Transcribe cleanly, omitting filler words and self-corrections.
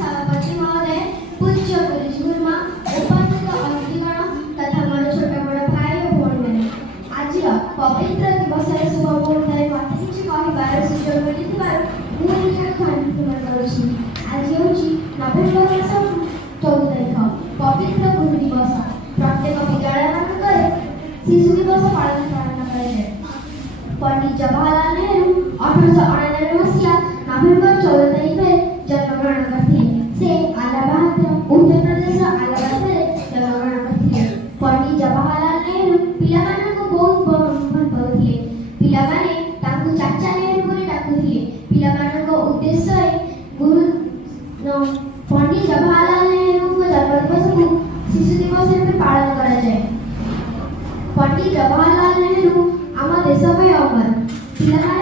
सभापति महोदय, पूज्य गुरुजी गुरुमा, उपस्थित अतिथिगण तथा मोर छोट बड़ भाई और भौणी मैंने आज पवित्र दिवस शुभ मुहूर्त मत किसी कहबार सुजोग मिलिथिबार मु एठा खंडित मन करूछि। आज होछि नवेम्बर मास 14 तारिख पवित्र गुरु दिवस। प्रत्येक विद्यालय मानकरे शिशु दिवस पालन कराଯାଏ। पंडित जवाहरलाल नेहरू 1899 मसीहा नवेम्बर 14 तारिखରେ जन्मग्रहण करथिले। से अलाहाबाद उत्तर प्रदेश अलाहाबादରେ जन्मग्रहण करथिले। पंडित जवाहरलाल नेहरू पिलाମାନଙ୍କୁ ବହୁତ ଭଲ ପାଉଥିଲେ। ପିଲାମାନେ ତାଙ୍କୁ ଚାଚା ନେहरू ବୋଲି ଡାକୁଥିଲେ। ପିଲାମାନଙ୍କ ଉଦ୍ଦେଶ୍ୟରେ ଗୁରୁ पंडित जवाहरलाल नेहरू जन्मदिवस को शिशु दिवस रूपे पालन कराଯାଏ। पंडित जवाहरलाल नेहरू आम देश अमर।